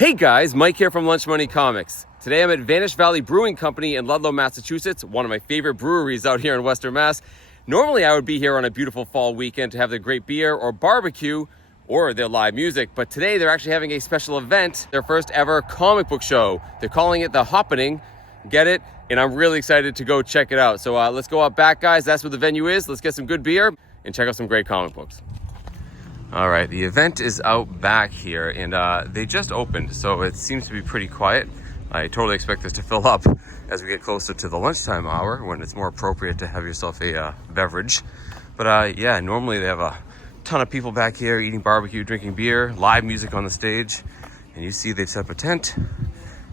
Hey guys, Mike here from Lunch Money Comics. Today I'm at Vanished Valley Brewing Company in Ludlow, Massachusetts, one of my favorite breweries out here in Western Mass. Normally I would be here on a beautiful fall weekend to have their great beer or barbecue or their live music, but today they're actually having a special event, their first ever comic book show. They're calling it The Hoppening, get it? And I'm really excited to go check it out. So let's go out back, guys. That's where the venue is. Let's get some good beer and check out some great comic books. All right, the event is out back here, and they just opened, so it seems to be pretty quiet. I totally expect this to fill up as we get closer to the lunchtime hour when it's more appropriate to have yourself a beverage. But yeah, normally they have a ton of people back here eating barbecue, drinking beer, live music on the stage. And you see they've set up a tent,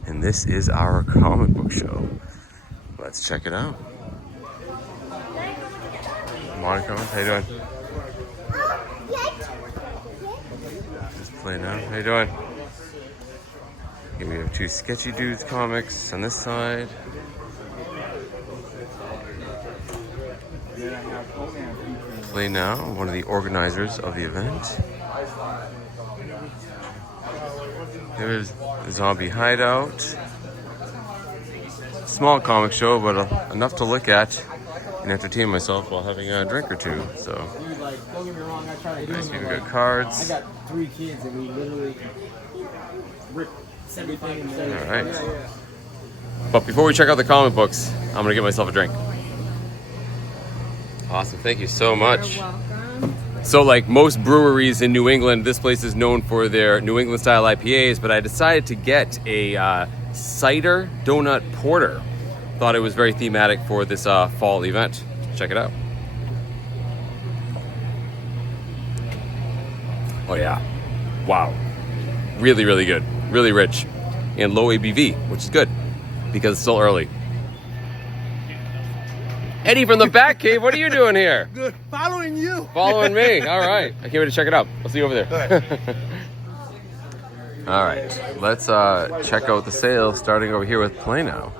and this is our comic book show. Let's check it out. Monica, how you doing? Play now. How you doing? Here we have two Sketchy Dudes comics on this side. Play Now, one of the organizers of the event. Here's the Zombie Hideout. Small comic show, but enough to look at and entertain myself while having a drink or two. So, Don't get me wrong, I try to nice do people it, got cards. I got 3 kids and we literally rip everything in there. All right. But before we check out the comic books, I'm gonna get myself a drink. Awesome, thank you so much. You're welcome. So like most breweries in New England, this place is known for their New England style IPAs, but I decided to get a cider donut porter. Thought it was very thematic for this fall event. Check it out. Oh yeah, wow. Really, really good, really rich, and low ABV, which is good because it's still early. Eddie from the back cave, what are you doing here? Good. Following you. Following me, all right. I can't wait to check it out. I'll see you over there. All right, let's check out the sale, starting over here with Play Now.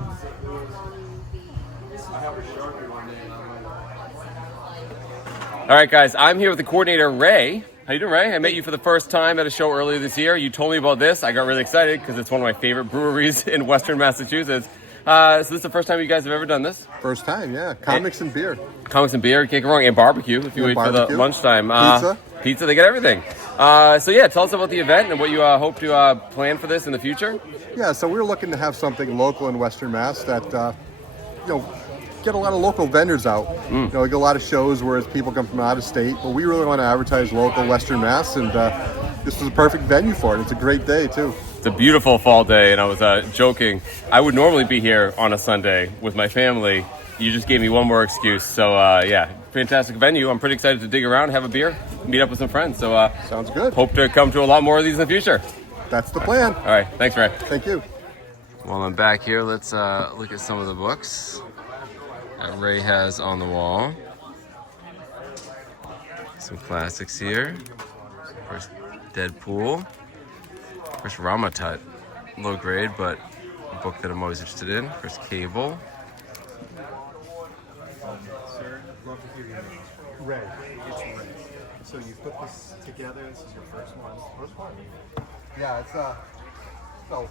All right, guys, I'm here with the coordinator, Ray. How you doing, Ray? I met you for the first time at a show earlier this year. You told me about this. I got really excited because it's one of my favorite breweries in Western Massachusetts. So this is the first time you guys have ever done this? First time, yeah. Comics and beer. Comics and beer, can't go wrong, and barbecue if you wait for the lunchtime. Pizza. Pizza, they get everything. So yeah, tell us about the event and what you hope to plan for this in the future. Yeah, so we're looking to have something local in Western Mass that, get a lot of local vendors out. We get a lot of shows where people come from out of state, but we really want to advertise local Western Mass, and this was a perfect venue for it. It's a great day, too. It's a beautiful fall day, and I was joking. I would normally be here on a Sunday with my family. You just gave me one more excuse. So, yeah, fantastic venue. I'm pretty excited to dig around, have a beer, meet up with some friends. So, Sounds good. Hope to come to a lot more of these in the future. That's the plan. All right. Thanks, Ray. Thank you. While I'm back here, let's look at some of the books that Ray has on the wall. Some classics here. First, Deadpool. First, Ramatut. Low grade, but a book that I'm always interested in. First, Cable. Sir, love to hear your name. Ray. It's Ray. So you put this together. This is your first one. First one. Yeah, it's, so,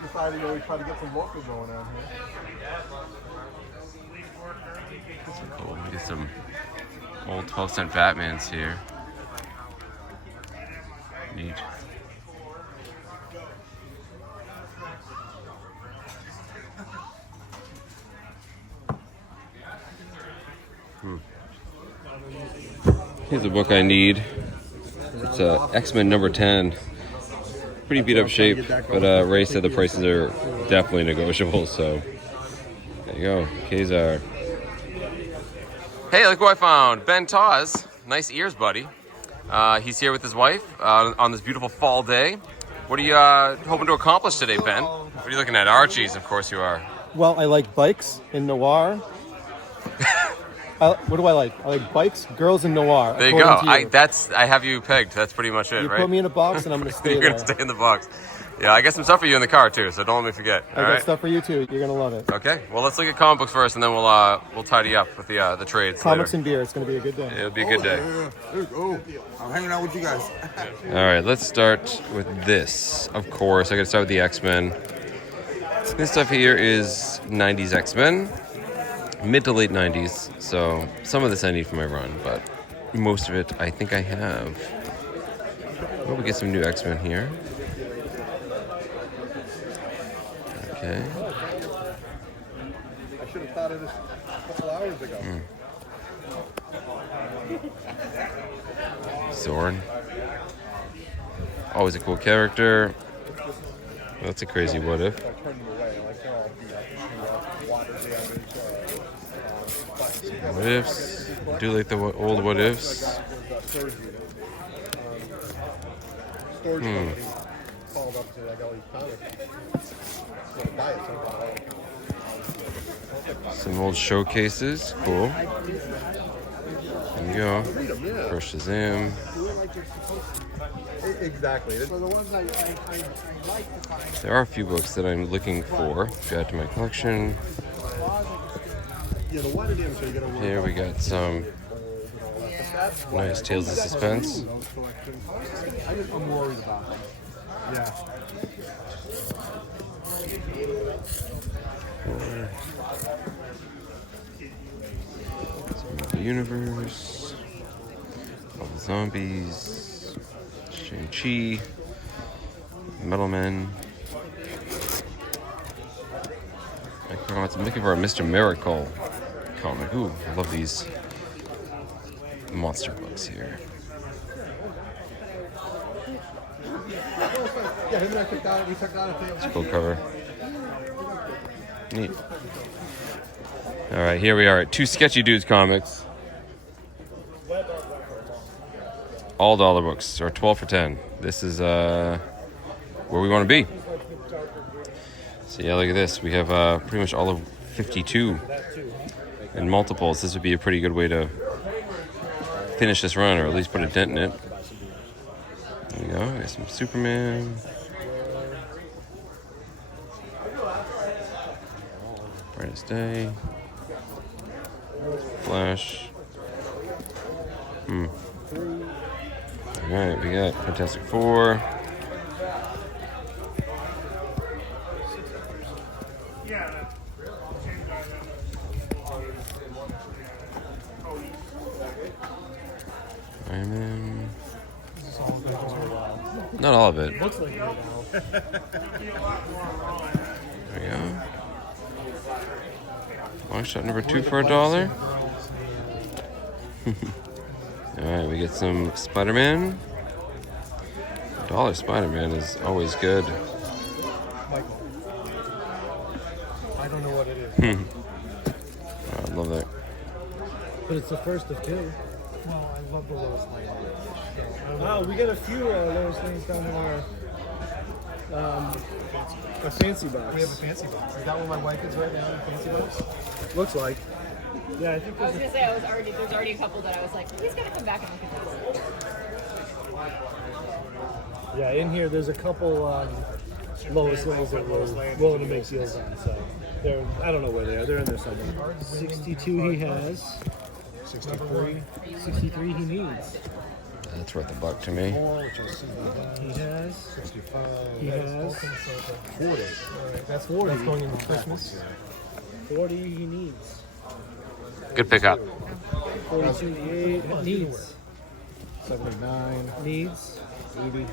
decided we try to get some local going on here. Cool. We get some old 12-cent Batmans here. Neat. Here's a book I need. It's X-Men number 10. Pretty beat up shape, but Ray said the prices are definitely negotiable, so there you go. Kazar. Hey, look who I found. Ben Tawes. Nice ears, buddy. He's here with his wife on this beautiful fall day. What are you hoping to accomplish today, Ben? What are you looking at? Archie's, of course you are. Well, I like bikes in noir. What do I like? I like bikes, girls, and noir. There you go. I have you pegged. That's pretty much it, You right? put me in a box, and I'm going to stay You're there. going to stay in the box. Yeah, I got some stuff for you in the car too, so don't let me forget. I All got right. stuff for you too. You're gonna love it. Okay. Well, let's look at comic books first, and then we'll tidy up with the trades. Comics later. and beer. It's gonna be a good day. It'll be a good day. Oh, I'm hanging out with you guys. All right, let's start with this. Of course, I got to start with the X-Men. This stuff here is 90s X-Men, mid to late 90s. So some of this I need for my run, but most of it I think I have. Well, we get some new X-Men here. Okay. I should have thought of this a couple hours ago. Zorn. Always a cool character. That's a crazy what if. What ifs. I do like the old what ifs. Some old showcases. Cool. There you go. First Shazam. Exactly. There are a few books that I'm looking for to add to my collection. Here we got some nice Tales of Suspense. I'm worried about them. Yeah. The Universe. All the Zombies. Shang-Chi. Metal Men. I'm looking for a Mr. Miracle comic. Ooh, I love these monster books here. Yeah, him and I took that. We took that. It's a cool cover. Neat. All right, here we are at Two Sketchy Dudes comics. All dollar books, or 12 for 10. This is where we want to be. So yeah, look at this. We have pretty much all of 52 in multiples. This would be a pretty good way to finish this run, or at least put a dent in it. There we go. We got some Superman. Brightest Day. Flash. Alright, we got Fantastic Four. Iron Man. Not all of it. Looks like it now. There we go. Long shot number 2 for $1. Alright, we get some Spider-Man. $1 Spider-Man is always good. Michael. I don't know what it is. I love that. But it's the first of two. Well, I love the Lois Lane. Oh, we got a few Lois Lanes down in our a fancy box. We have a fancy box. Is that where my wife is right now? A fancy box? Looks like. Yeah, I think I was gonna say there's already a couple that I was like, he's gonna come back and look at this. yeah, in here there's a couple Lois Lanes that we're willing to make deals on. So they're, I don't know where they are. They're in there somewhere. 62 he has. 63. 63 he needs. That's worth $1 to me. He has. 65. He has. 40. That's 40. That's going into Christmas. 40 he needs. Good pickup. 42 needs. 79. Needs. 80.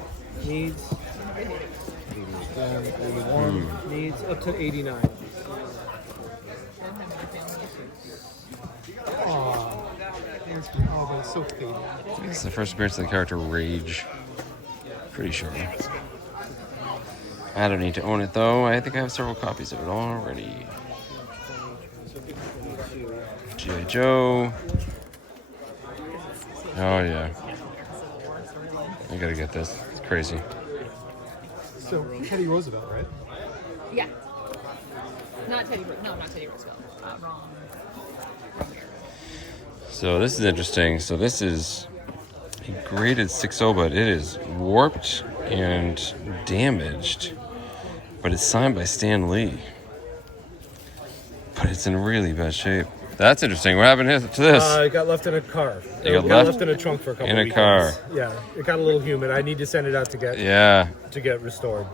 Needs. 81. Needs up to 89. Oh, but it's so faded. It's the first appearance of the character Rage. Pretty sure. I don't need to own it though. I think I have several copies of it already. G.I. Joe. Oh yeah. I gotta get this. It's crazy. So, Teddy Roosevelt, right? Yeah. Not Teddy Roosevelt. Wrong. So this is interesting. So this is a graded 6.0, but it is warped and damaged. But it's signed by Stan Lee. But it's in really bad shape. That's interesting. What happened to this? It got left in a car. It Got got left in a trunk for a couple in a weekends. car. Yeah, it got a little humid. I need to send it out to get Yeah, restored.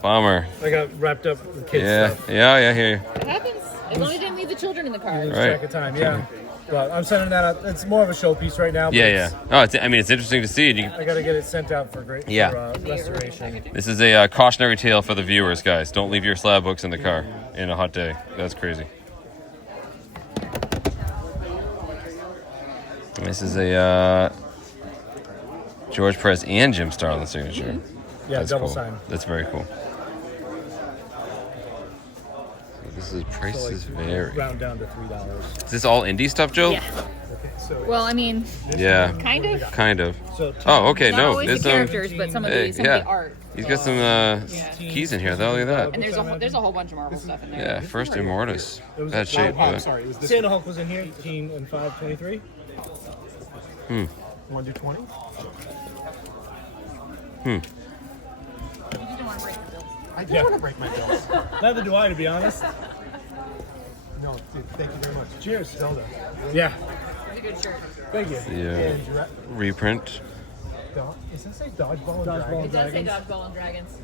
bummer. I got wrapped up with kids Yeah, stuff. yeah, I hear you. It happens. As long as you didn't leave the children in the car. Lose Right. track of time. Yeah, but I'm sending that out. It's more of a showpiece right now. But Yeah, yeah. Oh, I mean, it's interesting to see. I got to get it sent out for restoration. This is a cautionary tale for the viewers, guys. Don't leave your slab books in the car in a hot day. That's crazy. This is a George Perez and Jim Starlin signature. Yeah, That's double cool. sign. That's very cool. So this is Prices Vary. Round down to $3. Is this all indie stuff, Joe? Yeah. Okay, so Well, I mean, Yeah, kind of. kind of. so Oh, okay, Not no. always There's the some. characters, but some of Hey, the yeah. art. He's got some keys in here, though. Look at that. And there's a whole bunch of Marvel stuff in there. Yeah, first Immortus. It was Bad shape, I'm but sorry, it was this Santa Hulk was in here, 18 and 5, 23. one. 1 to 20? I just want to break my bills. Neither do I, to be honest. No, dude, thank you very much. Cheers, Zelda. Yeah, It's a good shirt. thank you. the reprint. Does that say dodgeball and Dodgeball. It dragon? does say Dodgeball and Dragons.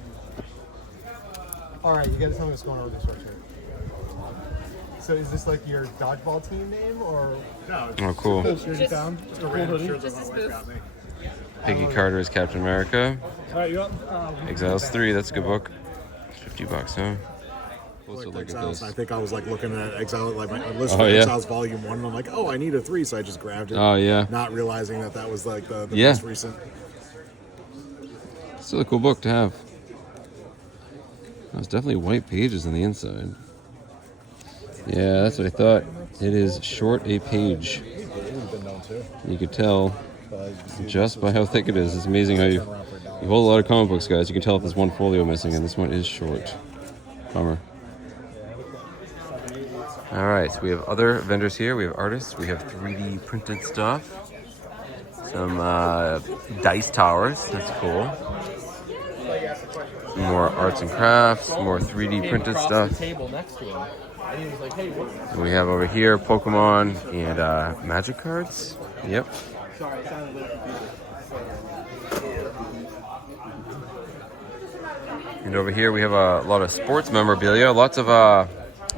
All right, you gotta tell me what's going on with this sweatshirt. So is this like your dodgeball team name or? No, Oh, cool. Shirt you found. a random shirt Just a spoof. Peggy Carter is Captain America. All right, you're up. Exiles 3, that's a good book. $50, huh? Closer look at Exiles. this. I think I was like looking at Exile, like my list Oh, for yeah. Exiles Volume 1, and I'm like, oh, I need a 3, so I just grabbed it. Oh, yeah. Not realizing that was like the Yeah. most recent. Still a cool book to have. There's definitely white pages on the inside. Yeah, that's what I thought. It is short a page. You could tell just by how thick it is. It's amazing how you hold a lot of comic books, guys. You can tell if there's one folio missing, and this one is short. Bummer. All right, so we have other vendors here. We have artists. We have 3D printed stuff. Some dice towers. That's cool. Some more arts and crafts. More 3D printed stuff. And we have over here Pokemon and Magic cards. Yep. And over here we have a lot of sports memorabilia. Lots of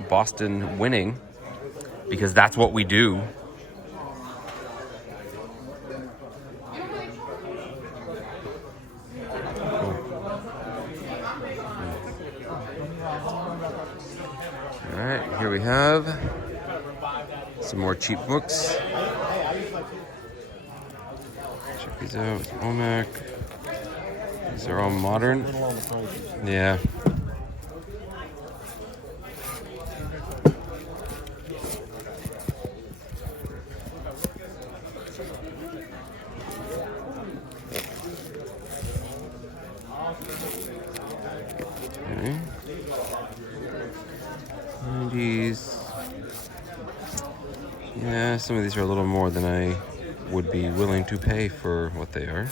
Boston winning, because that's what we do. All right, here we have some more cheap books. Check these out. It's OMAC. These are all modern. Yeah. Okay. And these. Yeah, some of these are a little more than I would be willing to pay for what they are.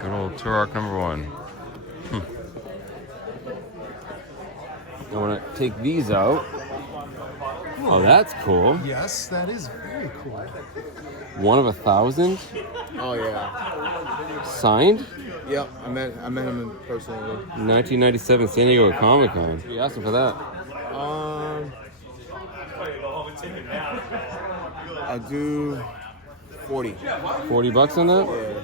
Good old Turok #1. I want to take these out. Oh, that's cool. Yes, that is very cool. 1 of 1,000 Oh yeah. signed. Yep. I met him personally. 1997 San Diego Comic Con. You asked him for that. I'll do 40. $40 on that. Yeah.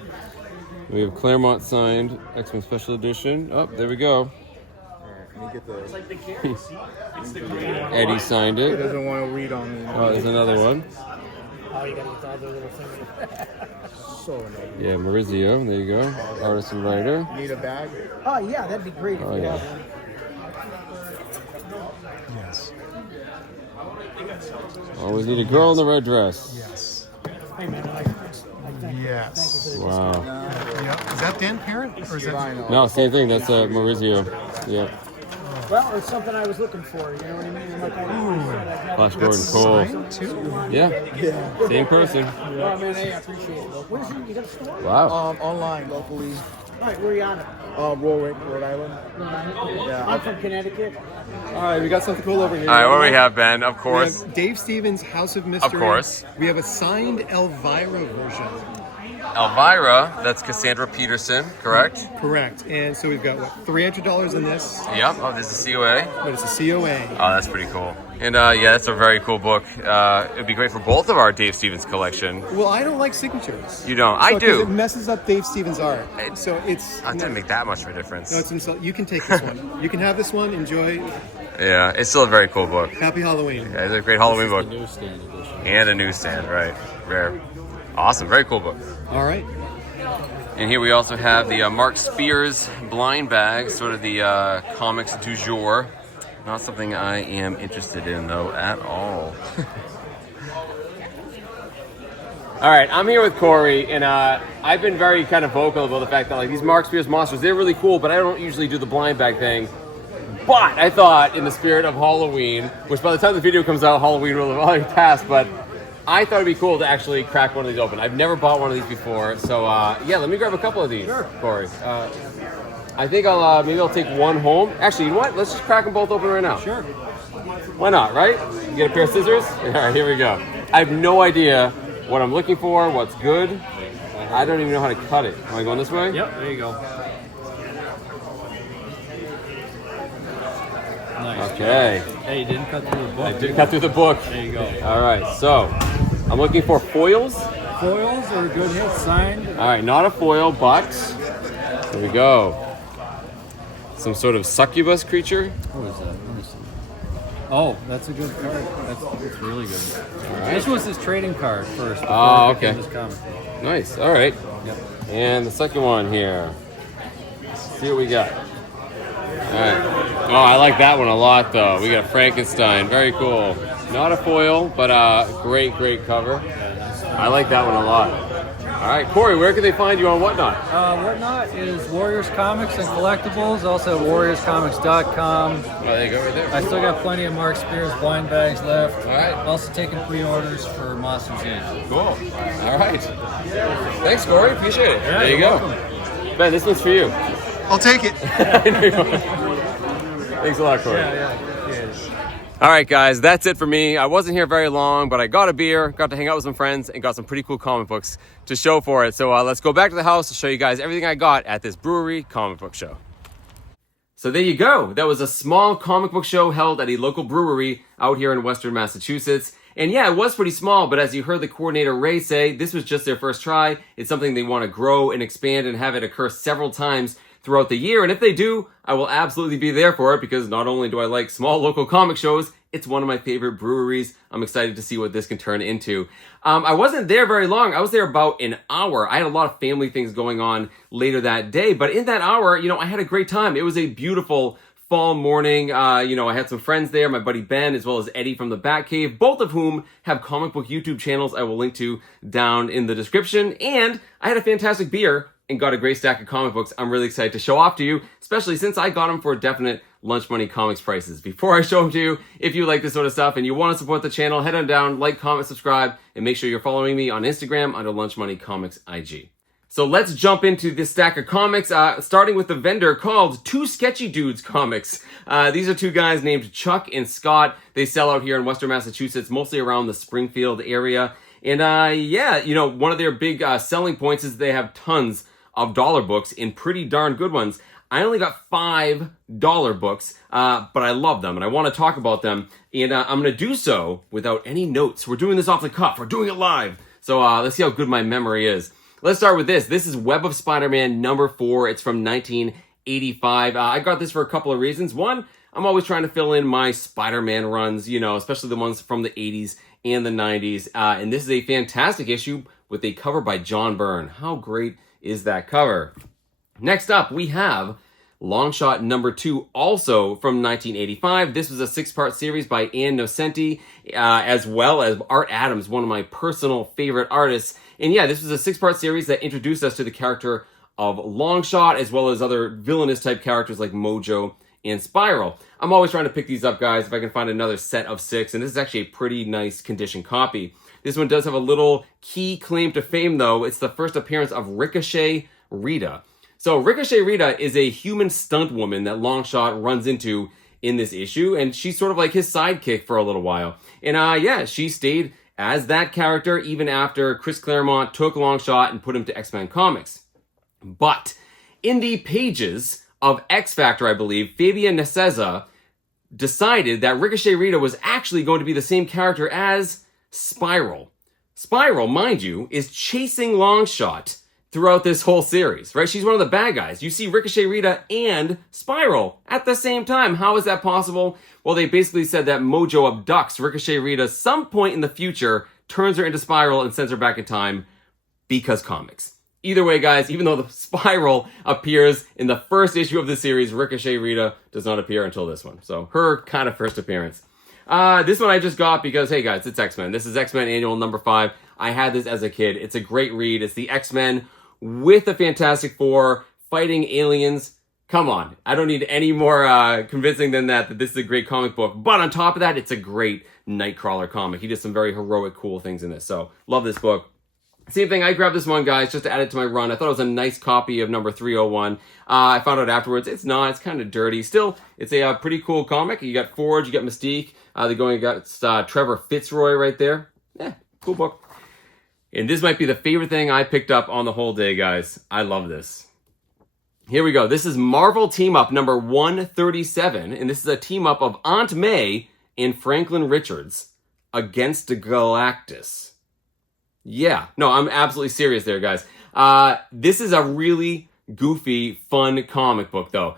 We have Claremont signed X-Men Special Edition. Oh, there we go. Let me get the. Eddie signed He it. doesn't want to read on me. Oh, there's another one. Oh, you got the other little thing. So annoying. Yeah, Maurizio. There you go. Artist and writer. Need a bag? Oh, yeah, that'd be great. Oh, yeah. Yes. Always need a girl in the red dress. Yes. Hey, man, Yes. Wow. Yep. Is that Dan Parent or is that? Vinyl. No, same thing. That's Maurizio. Yeah. Well, it's something I was looking for, you know what I mean? Like, Flash Gordon That's Cole. signed too? Yeah. Same person. Oh, man, hey, I appreciate it. What is it? You got a store? Wow. Online, locally. All right, where are you on it? Warwick, Rhode Island. Yeah. I'm from Connecticut. All right, we got something cool over here. All right, what do we have, Ben? Of We course. have Dave Stevens' House of Mystery. course. We have a signed Elvira version. Elvira, that's Cassandra Peterson, correct? Correct. And so we've got, what, $300 in this, Yep. Oh, this is COA. but it's a COA. Oh, that's pretty cool. And yeah, that's a very cool book. It'd be great for both of our Dave Stevens collection. Well, I don't like signatures. You don't? I 'cause do. It messes up Dave Stevens' art. So it's... That didn't make that much of a difference. No, it's insult. You can take this one. You can have this one. Enjoy. Yeah, it's still a very cool book. Happy Halloween. Yeah, it's a great Halloween book. Newsstand edition. And a newsstand, right. Rare. Awesome, very cool book. All right. And here we also have the Mark Spears blind bag, sort of the comics du jour. Not something I am interested in, though, at all. All right, I'm here with Corey, and I've been very kind of vocal about the fact that like these Mark Spears monsters, they're really cool, but I don't usually do the blind bag thing. But I thought, in the spirit of Halloween, which by the time the video comes out, Halloween will have already passed, but I thought it'd be cool to actually crack one of these open. I've never bought one of these before, so yeah, let me grab a couple of these, Corey. I think maybe I'll take one home. Actually, you know what? Let's just crack them both open right now. Sure. Why not, right? You get a pair of scissors? All right, here we go. I have no idea what I'm looking for, what's good. I don't even know how to cut it. Am I going this way? Yep, there you go. Nice. Okay. Hey, you didn't cut through the book. I did cut through the book. There you go. All right, so I'm looking for foils. Foils are a good hit, signed. All right, not a foil, but here we go. Some sort of succubus creature. What is that? Let me see. Oh, that's a good card. That's really good. All right. This was his trading card first. before Oh, it became okay. This comic. Nice. All right. Yep. And the second one here. Let's see what we got. All right. Oh, I like that one a lot, though. We got Frankenstein. Very cool. Not a foil, but great cover. I like that one a lot. All right, Corey, where can they find you on Whatnot? Whatnot is Warriors Comics and Collectibles, also warriorscomics.com. Oh, there you go, right there. I still got plenty of Mark Spears blind bags left. All right. Also taking pre-orders for Monsters Inc. Cool. All right. Thanks, Corey. Appreciate it. Yeah, there you you're go. welcome. Ben, this one's for you. I'll take it. Thanks a lot, Corey. Yeah. All right, guys, that's it for me. I wasn't here very long, but I got a beer, got to hang out with some friends, and got some pretty cool comic books to show for it. So let's go back to the house to show you guys everything I got at this brewery comic book show. So there you go. That was a small comic book show held at a local brewery out here in Western Massachusetts. And yeah, it was pretty small, but as you heard the coordinator Ray say, this was just their first try. It's something they want to grow and expand and have it occur several times throughout the year. And if they do, I will absolutely be there for it, because not only do I like small local comic shows, it's one of my favorite breweries. I'm excited to see what this can turn into. I wasn't there very long. I was there about an hour. I had a lot of family things going on later that day, but in that hour, I had a great time. It was a beautiful fall morning. I had some friends there, my buddy Ben, as well as Eddie from the Batcave, both of whom have comic book YouTube channels I will link to down in the description. And I had a fantastic beer and got a great stack of comic books I'm really excited to show off to you, especially since I got them for definite Lunch Money Comics prices. Before I show them to you, if you like this sort of stuff and you want to support the channel, head on down, like, comment, subscribe, and make sure you're following me on Instagram under Lunch Money Comics IG. So let's jump into this stack of comics, starting with the vendor called Two Sketchy Dudes Comics. These are two guys named Chuck and Scott. They sell out here in Western Massachusetts, mostly around the Springfield area. And one of their big selling points is they have tons of dollar books and pretty darn good ones. I only got $5 books, but I love them and I want to talk about them. And I'm going to do so without any notes. We're doing this off the cuff. We're doing it live. So let's see how good my memory is. Let's start with this. This is Web of Spider-Man number 4. It's from 1985. I got this for a couple of reasons. One, I'm always trying to fill in my Spider-Man runs, especially the ones from the 80s and the 90s. And this is a fantastic issue with a cover by John Byrne. How great is that cover? Next up, we have Longshot number 2, also from 1985. This was a 6-part series by Ann Nocenti, as well as Art Adams, one of my personal favorite artists. And yeah, this was a 6-part series that introduced us to the character of Longshot, as well as other villainous type characters like Mojo and Spiral. I'm always trying to pick these up, guys, if I can find another set of 6, and this is actually a pretty nice condition copy. This one does have a little key claim to fame, though. It's the first appearance of Ricochet Rita. So Ricochet Rita is a human stunt woman that Longshot runs into in this issue, and she's sort of like his sidekick for a little while. And yeah, she stayed as that character even after Chris Claremont took Longshot and put him to X-Men Comics. But in the pages of X Factor, I believe, Fabian Nicieza decided that Ricochet Rita was actually going to be the same character as Spiral. Spiral, mind you, is chasing Longshot throughout this whole series, right? She's one of the bad guys. You see Ricochet Rita and Spiral at the same time. How is that possible? Well, they basically said that Mojo abducts Ricochet Rita some point in the future, turns her into Spiral, and sends her back in time because comics. Either way, guys, even though the Spiral appears in the first issue of the series, Ricochet Rita does not appear until this one. So her kind of first appearance. This one I just got because, hey guys, it's X-Men. This is X-Men Annual number 5. I had this as a kid. It's a great read. It's the X-Men with the Fantastic Four fighting aliens. Come on. I don't need any more convincing than that this is a great comic book. But on top of that, it's a great Nightcrawler comic. He did some very heroic, cool things in this. So, love this book. Same thing, I grabbed this one, guys, just to add it to my run. I thought it was a nice copy of number 301. I found out afterwards, it's not. It's kind of dirty. Still, it's a pretty cool comic. You got Forge, you got Mystique. You got Trevor Fitzroy right there. Yeah, cool book. And this might be the favorite thing I picked up on the whole day, guys. I love this. Here we go. This is Marvel Team Up number 137. And this is a team up of Aunt May and Franklin Richards against Galactus. Yeah, no, I'm absolutely serious there, guys. This is a really goofy, fun comic book, though.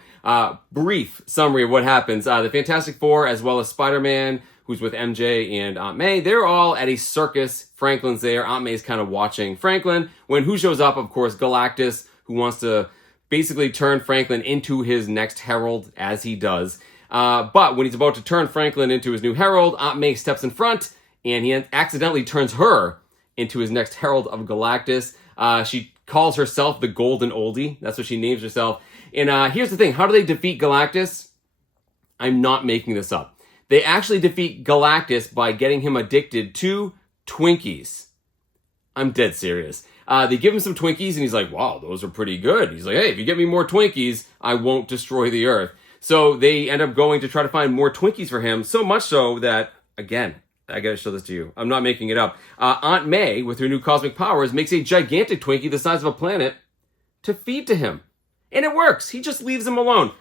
Brief summary of what happens. The Fantastic Four, as well as Spider-Man, who's with MJ and Aunt May, they're all at a circus. Franklin's there. Aunt May's kind of watching Franklin. When who shows up? Of course, Galactus, who wants to basically turn Franklin into his next herald, as he does. But when he's about to turn Franklin into his new herald, Aunt May steps in front, and he accidentally turns her into his next herald of Galactus. She calls herself the Golden Oldie. That's what she names herself. And here's the thing. How do they defeat Galactus? I'm not making this up. They actually defeat Galactus by getting him addicted to Twinkies. I'm dead serious. They give him some Twinkies, and he's like, wow, those are pretty good. He's like, hey, if you get me more Twinkies, I won't destroy the Earth. So they end up going to try to find more Twinkies for him, so much so that, again, I gotta show this to you. I'm not making it up. Aunt May, with her new cosmic powers, makes a gigantic Twinkie the size of a planet to feed to him. And it works. He just leaves him alone.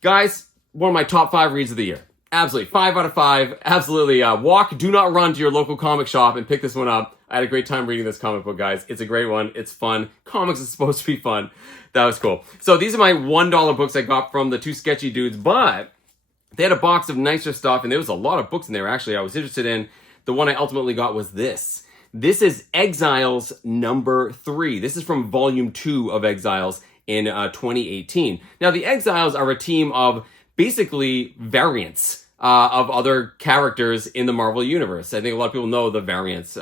Guys, one of my top 5 reads of the year. Absolutely. 5 out of 5. Absolutely. Do not run to your local comic shop and pick this one up. I had a great time reading this comic book, guys. It's a great one. It's fun. Comics is supposed to be fun. That was cool. So these are my $1 books I got from the two sketchy dudes, but they had a box of nicer stuff, and there was a lot of books in there, actually, I was interested in. The one I ultimately got was this. This is Exiles number 3. This is from volume 2 of Exiles in 2018. Now, the Exiles are a team of basically variants of other characters in the Marvel Universe. I think a lot of people know the variants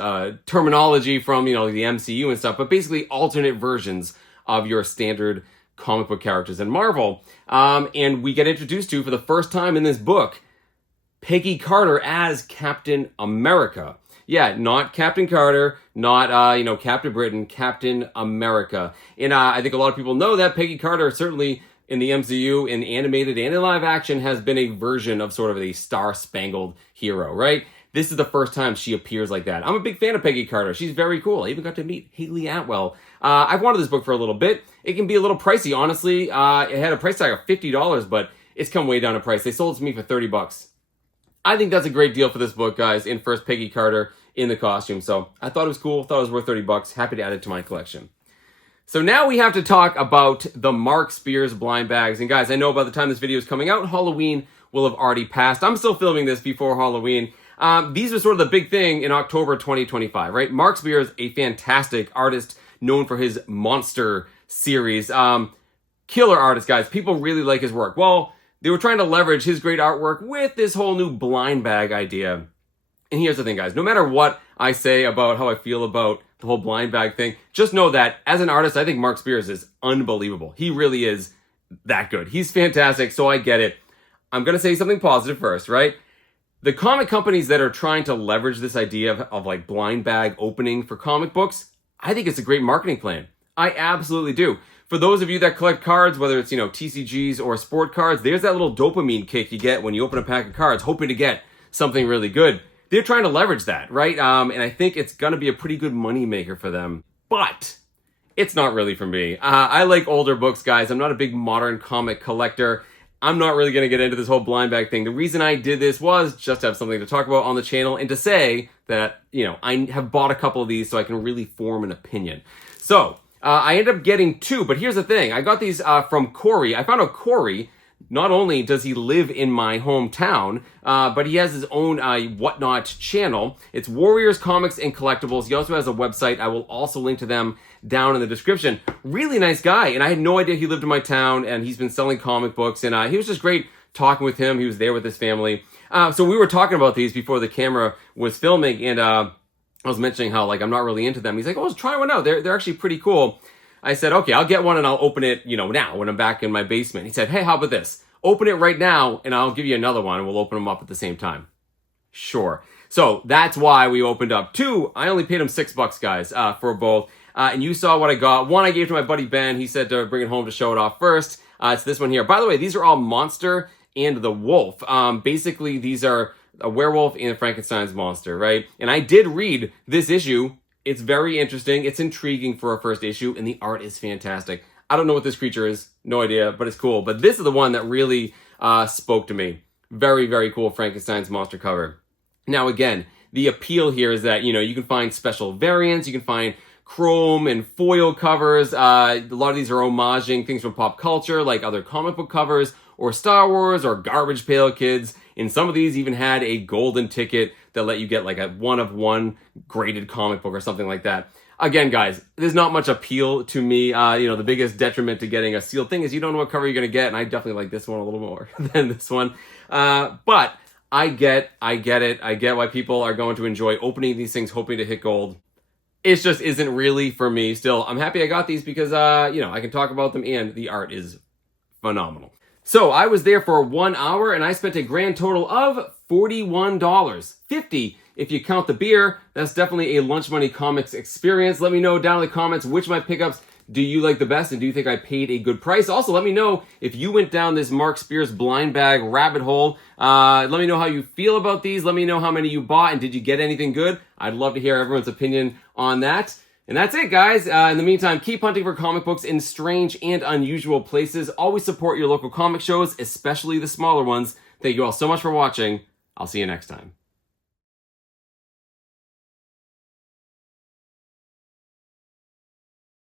terminology from, the MCU and stuff, but basically alternate versions of your standard comic book characters in Marvel. And we get introduced to, for the first time in this book, Peggy Carter as Captain America. Yeah, not Captain Carter, not, Captain Britain, Captain America. And I think a lot of people know that Peggy Carter, certainly in the MCU, in animated and in live action, has been a version of sort of a star-spangled hero, right? This is the first time she appears like that. I'm a big fan of Peggy Carter. She's very cool. I even got to meet Haley Atwell. I've wanted this book for a little bit. It can be a little pricey, honestly. It had a price tag of $50, but it's come way down in price. They sold it to me for $30. I think that's a great deal for this book, guys, in first Peggy Carter in the costume. So I thought it was cool. Thought it was worth $30. Happy to add it to my collection. So now we have to talk about the Mark Spears blind bags. And guys, I know by the time this video is coming out, Halloween will have already passed. I'm still filming this before Halloween. These are sort of the big thing in October 2025, right? Mark Spears, a fantastic artist known for his Monster series. Killer artist, guys. People really like his work. Well, they were trying to leverage his great artwork with this whole new blind bag idea. And here's the thing, guys. No matter what I say about how I feel about the whole blind bag thing, just know that as an artist, I think Mark Spears is unbelievable. He really is that good. He's fantastic, so I get it. I'm going to say something positive first, right? The comic companies that are trying to leverage this idea of like blind bag opening for comic books, I think it's a great marketing plan. I absolutely do. For those of you that collect cards, whether it's, TCGs or sport cards, there's that little dopamine kick you get when you open a pack of cards, hoping to get something really good. They're trying to leverage that, right? And I think it's going to be a pretty good money maker for them. But it's not really for me. I like older books, guys. I'm not a big modern comic collector. I'm not really going to get into this whole blind bag thing. The reason I did this was just to have something to talk about on the channel and to say that, I have bought a couple of these so I can really form an opinion. So, I ended up getting 2, but here's the thing. I got these from Corey. I found out Corey, not only does he live in my hometown, but he has his own Whatnot channel. It's Warriors Comics and Collectibles. He also has a website. I will also link to them down in the description. Really nice guy, and I had no idea he lived in my town, and he's been selling comic books, and he was just great talking with him. He was there with his family. So we were talking about these before the camera was filming, and I was mentioning how, I'm not really into them. He's like, oh, let's try one out. They're actually pretty cool. I said, okay, I'll get one and I'll open it, now when I'm back in my basement. He said, hey, how about this? Open it right now and I'll give you another one and we'll open them up at the same time. Sure. So that's why we opened up 2. I only paid him $6, guys, for both. And you saw what I got. One I gave to my buddy Ben. He said to bring it home to show it off first. It's this one here. By the way, these are all Monster and the Wolf. Basically, these are a werewolf and Frankenstein's monster, right? And I did read this issue. It's very interesting. It's intriguing for a first issue, and the art is fantastic. I don't know what this creature is. No idea, but it's cool. But this is the one that really spoke to me. Very, very cool Frankenstein's monster cover. Now, again, the appeal here is that, you can find special variants. You can find chrome and foil covers. A lot of these are homaging things from pop culture, like other comic book covers, or Star Wars, or Garbage Pail Kids. And some of these even had a golden ticket that let you get a 1-of-1 graded comic book or something like that. Again, guys, there's not much appeal to me. The biggest detriment to getting a sealed thing is you don't know what cover you're going to get, and I definitely like this one a little more than this one. But I get it. I get why people are going to enjoy opening these things hoping to hit gold. It just isn't really for me. Still, I'm happy I got these because, I can talk about them, and the art is phenomenal. So I was there for 1 hour and I spent a grand total of $41. $50 if you count the beer. That's definitely a Lunch Money Comics experience. Let me know down in the comments which of my pickups do you like the best, and do you think I paid a good price? Also, let me know if you went down this Mark Spears blind bag rabbit hole. Let me know how you feel about these. Let me know how many you bought, and did you get anything good? I'd love to hear everyone's opinion on that. And that's it, guys. In the meantime, keep hunting for comic books in strange and unusual places. Always support your local comic shows, especially the smaller ones. Thank you all so much for watching. I'll see you next time.